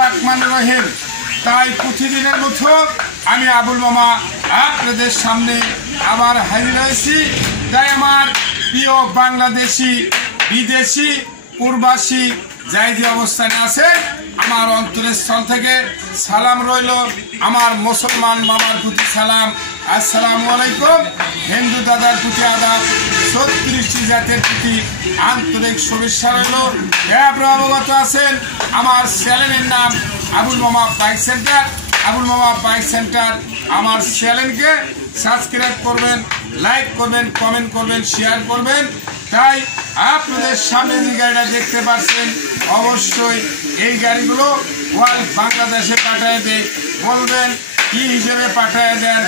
রহমানির রহিম। তাই প্রতিদিনের মতো আমি আবুল মামা আপনাদের সামনে আবার হাজির হয়েছি। তাই আমার প্রিয় বাংলাদেশি, বিদেশি, প্রবাসী যাই যে অবস্থানে আছে, আমার অন্তরের স্থল থেকে সালাম রইল। আমার মুসলমান মামার প্রতি সালাম, আসসালামু আলাইকুম। হিন্দু দাদার প্রতি আদাব, 36টি জাতের প্রতি আন্তরিক শুভেচ্ছা রইল। আপনারা অবগত আছেন আমার চ্যানেলের নাম আবুল মামা বাইক সেন্টার। আবুল মামা বাইক সেন্টার আমার চ্যানেলকে সাবস্ক্রাইব করবেন, লাইক করবেন, কমেন্ট করবেন, শেয়ার করবেন। তাই আপনাদের সামনে যে গাড়িটা দেখতে পাচ্ছেন, অবশ্যই এই গাড়িগুলো ওয়াল বাংলাদেশে পাঠিয়ে দেয়। বলবেন কি হিসেবে পাঠিয়ে দেন?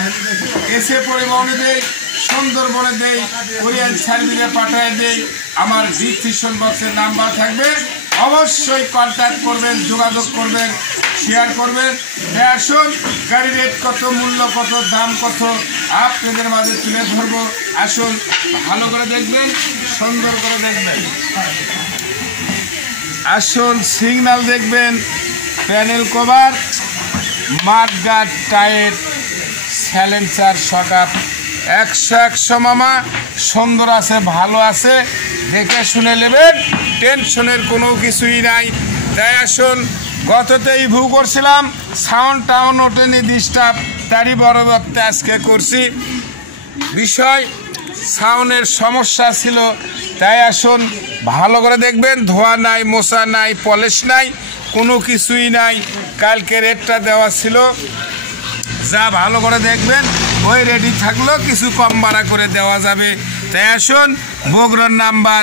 এসে পরিবহনে দেয়, সুন্দরবনে দেয়, কোরিয়ান সার্ভিসে পাঠিয়ে দেয়। আমার ডিসক্রিপশন বক্সের নাম্বার থাকবে, অবশ্যই কন্ট্যাক্ট করবেন, যোগাযোগ করবেন, শেয়ার করবেন। আসুন গাড়ির রেট কত, মূল্য কত, দাম কত আপনাদের মাঝে তুলে ধরবো। আসুন ভালো করে দেখবেন, সুন্দর করে দেখবেন। আসুন সিগন্যাল দেখবেন, panel cover, mudguard, tyre, silencer, shock up 100 মামা সুন্দর আছে, ভালো আছে, দেখে শুনে নেবেন। টেনশনের কোনো কিছুই নাই। তাই আসুন, গততেই ভু করছিলাম, সাউন্ড টাউন ওঠেনি, ডিস্টার্ব, তারই বড় ব্যাপারটা আজকে করছি। বিষয় সাউন্ডের সমস্যা ছিল। তাই আসুন ভালো করে দেখবেন, ধোয়া নাই, মশা নাই, পলিশ নাই, কোনো কিছুই নাই। কালকে রেটটা দেওয়া ছিল, যা ভালো করে দেখবেন ওই রেডি থাকলেও কিছু কম ভাড়া করে দেওয়া যাবে। তাই আসুন, বগুড়ার নাম্বার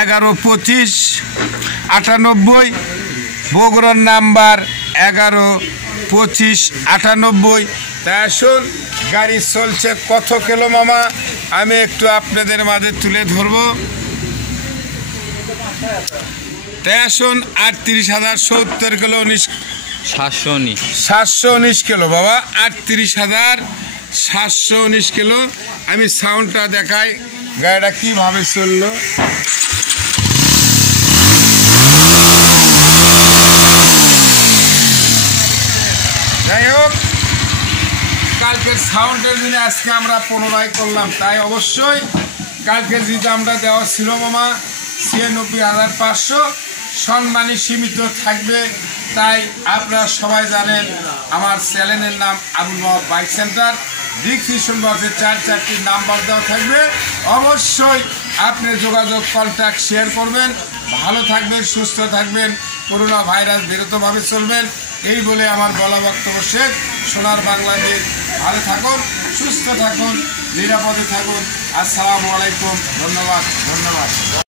112598, বগুড়ার নাম্বার 112598। তাই আসুন, গাড়ি চলছে কত কিলো মামা আমি একটু আপনাদের মাঝে তুলে ধরবো। তাই আসুন, 38,070 কিলো, 719 কিলো বাবা, 38,719 কিলো। আমি সাউন্ডটা দেখাই, গাড়িটা কিভাবে চললো। যাই হোক, কালকের সাউন্ডের জন্য আজকে আমরা পুনরায় করলাম। তাই অবশ্যই কালকের যে দামটা দেওয়া ছিল মামা 96,500, সম্মানী সীমিত থাকবে। তাই আপনারা সবাই জানেন আমার চ্যানেলের নাম আবুল মামা বাইক সেন্টার। ডিসক্রিপশন বক্সে 4টি নাম্বার দেওয়া থাকবে, অবশ্যই আপনি যোগাযোগ, কন্ট্যাক্ট, শেয়ার করবেন। ভালো থাকবেন, সুস্থ থাকবেন, করোনা ভাইরাস বিরতভাবে চলবেন। এই বলে আমার বলা বক্তব্য শেষ। সোনার বাংলাদেশ, ভালো থাকুন, সুস্থ থাকুন, নিরাপদে থাকুন। আসসালামু আলাইকুম, ধন্যবাদ।